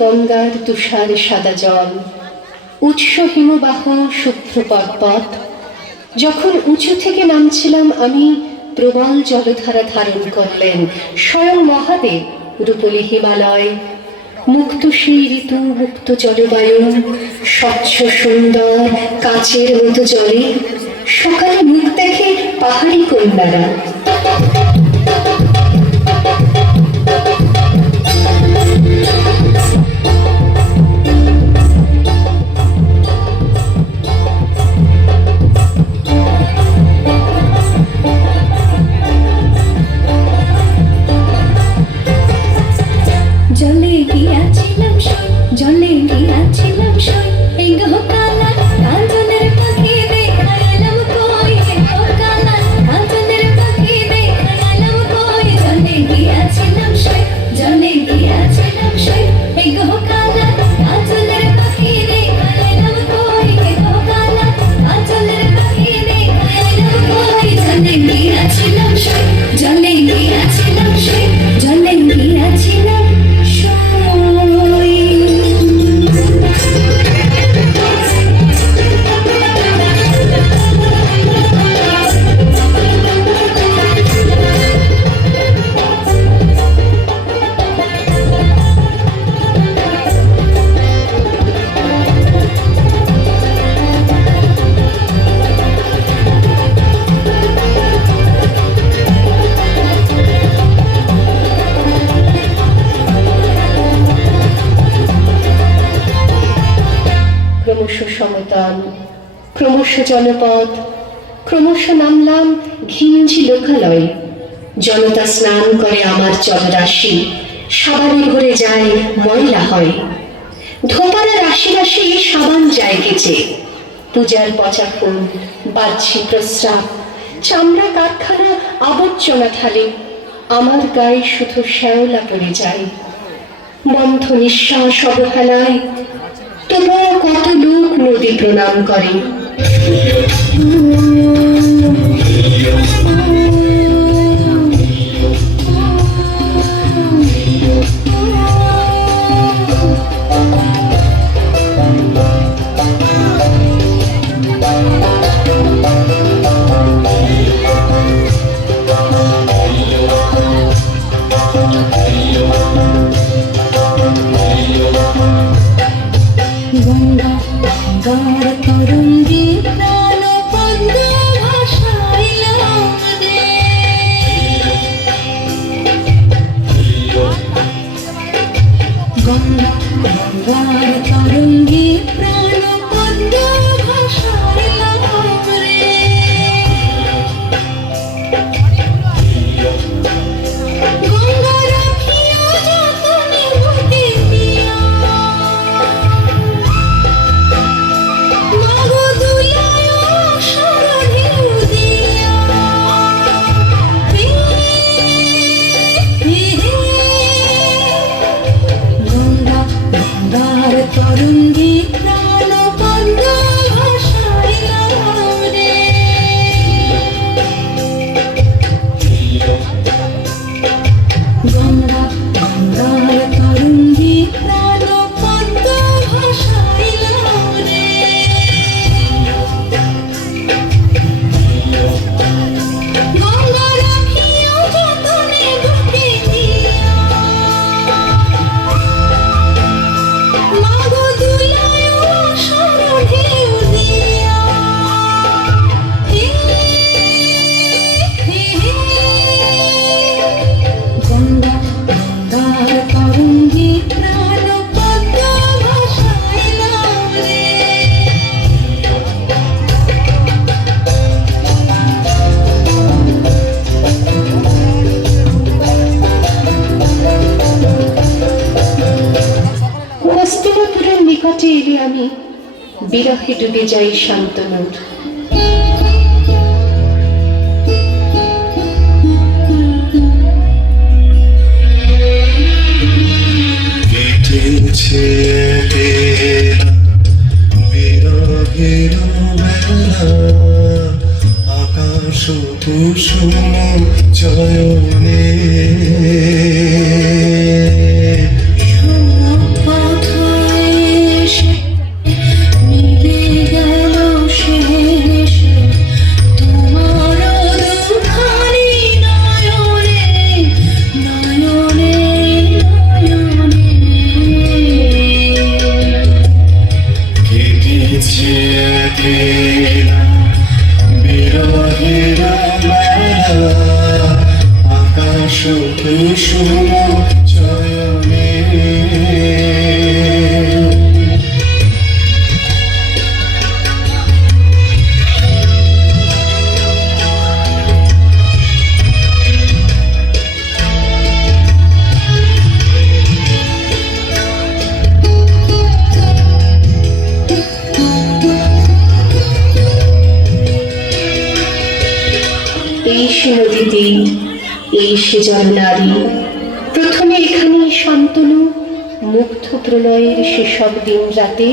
গঙ্গার তুষার সাদা জল, উৎস হিমবাহ শুভ্র পর্বত। যখন উঁচু থেকে নামছিলাম আমি, প্রবল জলধারা ধারণ করলেন স্বয়ং মহাদেব। রূপলি হিমালয়, মুক্ত সেই ঋতু, মুক্ত জলবায়ু, স্বচ্ছ সুন্দর কাচের মতো জলে সকালে মুখ দেখে পাহাড়ি কন্যারা। জলে গিয়াছিলাম সই, জলে গিয়াছিলাম সই, এই গহকালা কাঞ্চনের পাখি দেখাইলাম কই, এই গহকালা কাঞ্চনের পাখি দেখাইলাম কই। জলে গিয়াছিলাম সই, জলে গিয়াছিলাম সই, এই গহকালা কাঞ্চনের পাখি দেখাইলাম কই, এই গহকালা কাঞ্চনের পাখি দেখাইলাম কই। জলে গিয়াছিলাম সই, জলে গিয়াছিলাম সই, জলে গিয়াছিলাম। ক্রমশ সমতল, ক্রমশ জনপদ, ক্রমশ নামলাম ঘিঞ্জি লোকালয়। জনতা স্নান করে আমার জলরাশি, সাবানে ভরে যায় ময়লা হয়। ধোপারা রাশি রাশি সাবান যায় কেচে, পূজার পচা ফুল, বাহ্যিক প্রস্রাব, চামড়া কারখানা আবর্জনা ঢালে। আমার গায়ে শুধু শ্যাওলা পড়ে যায়, বন্ধ নিঃশ্বাস অবহেলায়। তবুও কত লোক নদী প্রণাম করে। গঙ্গা গঙ্গার তরঙ্গে প্রাণ পদ্ম ভাসাইলাম রে। গঙ্গা গঙ্গার তরঙ্গে প্রাণ পদ্ম ভাসাইলাম রে। গঙ্গা রাখিয়া যতনে বুকে নিয়া, মাগো দুলায় শরণে দিয়া। গঙ্গা গঙ্গার তরঙ্গে প্রাণ পদ্ম ভাসাইলাম রে। গঙ্গা গঙ্গার তরঙ্গে প্রাণ পদ্ম ভাসাইলাম রে। গঙ্গা রাখিয়া যতনে বুকে নিয়া, মাগো দুলায় শরণে দিয়া। গঙ্গা গঙ্গার তরঙ্গে প্রাণ পদ্ম ভাসাইলাম রে। হস্তিনাপুরের নিকটে এলে আমি বিরহে ডুবে যাই শান্তনুর। কেটেছে বিরহের বেলা, আকাশ কুসুম চয়নে। খেলা বিরহের মেলা আকাশ কুসুম চয়নে এই সে নদীতে, এই সে জলনারী, প্রথমে এখানে শান্তনু মুগ্ধ প্রলয়ের সেসব দিন রাতে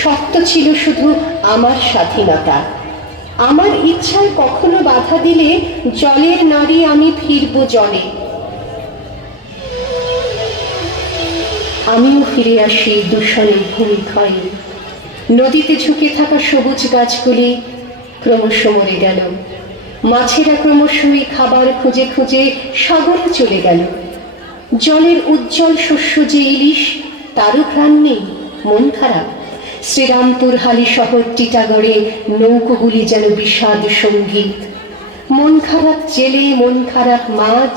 শর্ত ছিল শুধু আমার স্বাধীনতা। আমার ইচ্ছায় কখনো বাধা দিলে জলের নারী আমি ফিরব জলে। আমিও ফিরে আসি দূষণের ভূমিক্ষয়ে। নদীতে ঝুঁকে থাকা সবুজ গাছগুলি ক্রমশ মরে গেল, মাছেরা ক্রমশই খাবার খুঁজে খুঁজে সাগরে চলে গেল। জলের উজ্জ্বল শস্য যে ইলিশ, তারও প্রাণ নেই, মন খারাপ। শ্রীরামপুর হালি শহর টিটাগড়ে নৌকোগুলি যেন বিষাদ সঙ্গীত। মন খারাপ জেলে, মন খারাপ মাছ,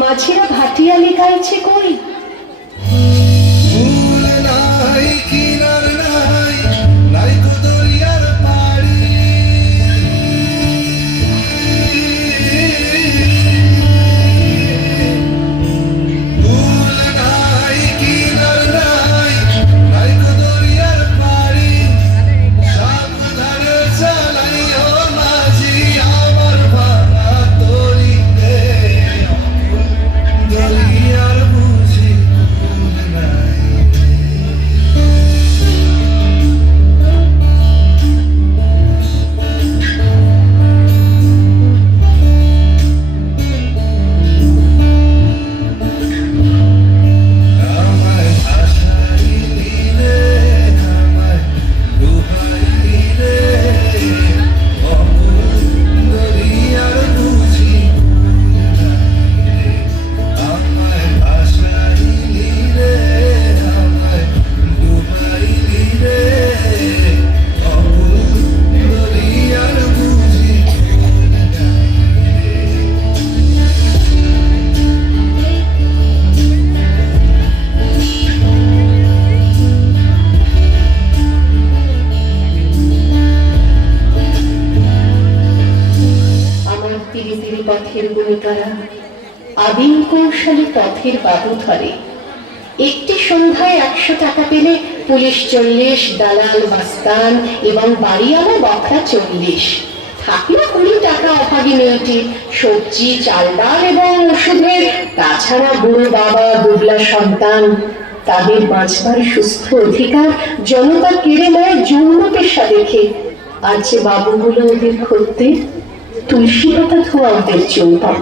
মাছেরা ভাটিয়ালি গাইছে কই। ফুল নাই কিনার নাই নাই তো দরিয়ার পাড়ি ফুল নাই কিনার নাই নাই তো দরিয়ার পাড়ি সাবধানে চালাইও মাঝি আমার ভাড়া তরিতে দরিয়ার বুঝি ফুল নাই আমায় ভাসাইলি রে আমায় ডুবাইলি রে অমূল দরিয়ার বুঝি ফুল নাই রে আমায় ভাসাইলি রে আমায় ডুবাইলি রে অমূল দরিয়ার বুঝি ফুল নাই রে আমার তীরে তীরে পথের বনিতারা আদিম কৌশলে পথের বাবু ধরে। একটি সন্ধ্যায় 100 টাকা পেলে পুলিশ 40, দালাল মাস্তান এবং বাড়িওয়ালা বকরা 40। থাকলো 20 টাকা অভাগী মেয়েটির, সবজি চাল ডাল এবং ওষুধের। তাছাড়া বুড়ো বাবা, দুবলা সন্তান, তাদের বাঁচবার সুস্থ অধিকার জনতা কেড়ে নেয় যৌন পেশা দেখে। আর যে বাবুগুলো ওদের খদ্দের, তুলসী পাতা ধোয়া ওদের চৌপান।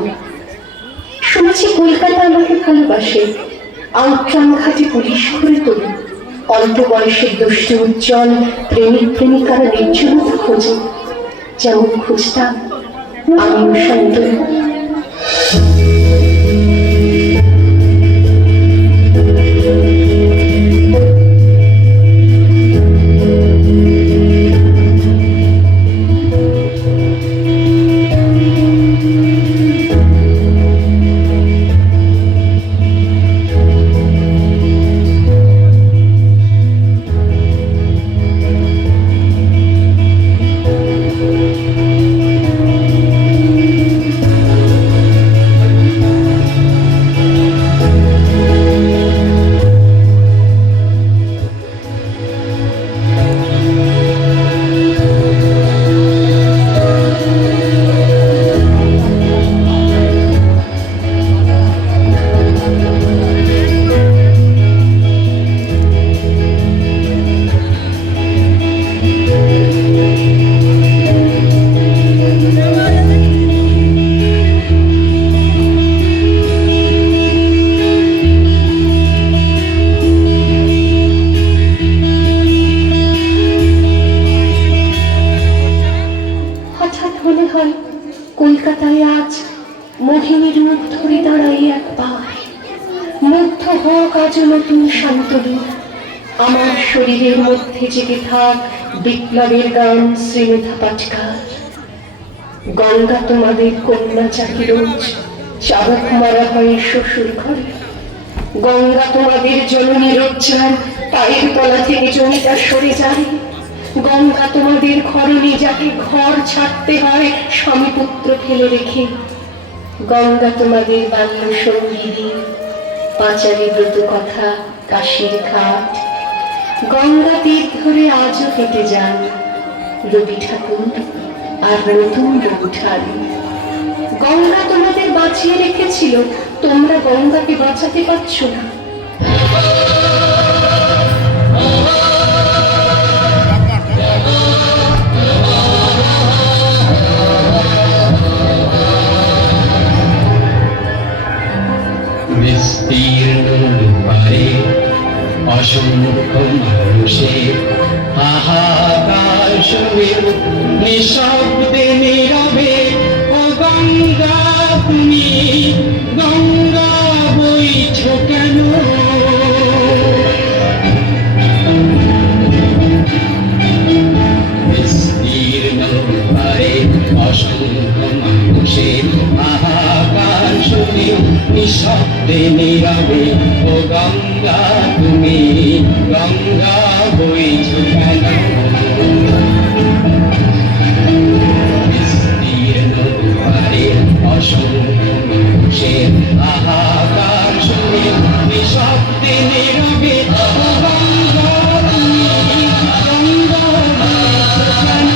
শুনেছি কলকাতা আমাকে ভালোবাসে, আউটরাম ঘাটে পুলিশ করে তোলে। অল্প বয়সের দুষ্টু উজ্জ্বল প্রেমিক প্রেমিকারা নির্জনতা খোঁজে, যেমন খুঁজতাম আমিও শান্তনু। কলকাতায় আজ মোহিনী রূপ ধরে দাঁড়াই একবার। মুগ্ধ হোক আজ নতুন শান্তনু, আমার শরীরের মধ্যে জেগে থাক বিপ্লবের গান শ্রীমেধা পাটকার। গঙ্গা তোমাদের কন্যা যাকে রোজ চাবুক মারা হয় শ্বশুর ঘরে, গঙ্গা তোমাদের জননী রোজ্জার পায়ের তলা থেকে জমিটা সরে যায়, গঙ্গা তোমাদের ঘরণী যাকে ঘর ছাড়তে হয় স্বামী পুত্র ফেলে রেখে, গঙ্গা তোমাদের বাল্য সঙ্গিনী পাঁচালী ব্রত কথা কাশীর ঘাট, গঙ্গা তীর ধরে আজও হেঁটে যান রবি ঠাকুর আর নতুন বৌঠান। গঙ্গা তোমাদের বাঁচিয়ে রেখেছিল, তোমরা গঙ্গাকে বাঁচাতে পারছো না। বিস্তীর্ণ পারে অসংখ্য মানুষের হাহাকার শুনে নিঃশব্দে নীরবে ও গঙ্গা তুমি গঙ্গা বইছ কেন? বিস্তীর্ণ পারে অসংখ্য মানুষের হাহাকার শুনে নিঃশব্দে নীরবে ও গঙ্গা তুমি গঙ্গা বইছ কেন? বিস্তীর্ণ পারে অসংখ্য মানুষের হাহাকার শুনে নিঃশব্দে নীরবে ও গঙ্গা তুমি গঙ্গা বইছ কেন?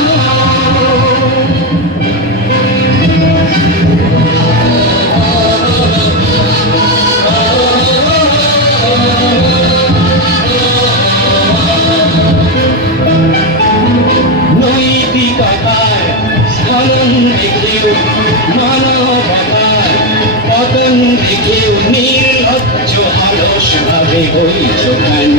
নৈতিকতার স্খলন দেখেও মানবতার পতন দেখেও নির্লজ্জ অলস ভাবে বইছ কেন?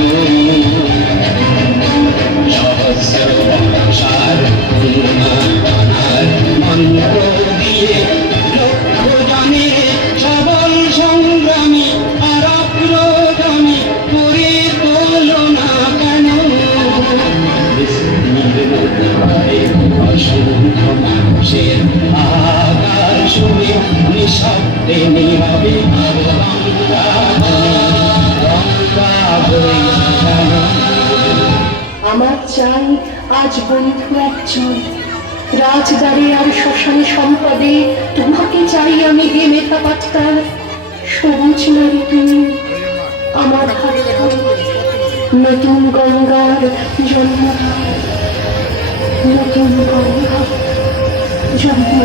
সহস্র ভাষার উন্নয়নার মন্ত্র দিয়ে লক্ষ জানে সবল সংগ্রামী আর অগ্রগামী করে তোলো না কেন? অসংখ্য মানুষের হাহাকার শুনে নিঃশব্দে নীরবে গঙ্গা বইছ কেন? আমার চাই আজ বন্ধু একজন, রাজদ্বারে আর শ্মশানে সম্পদে তোমাকে চাই আমি হে মেধা পাটকার। সবুজ নারী তুমি আমার হাত ধরে নতুন গঙ্গার জন্ম, নতুন গঙ্গা জন্ম।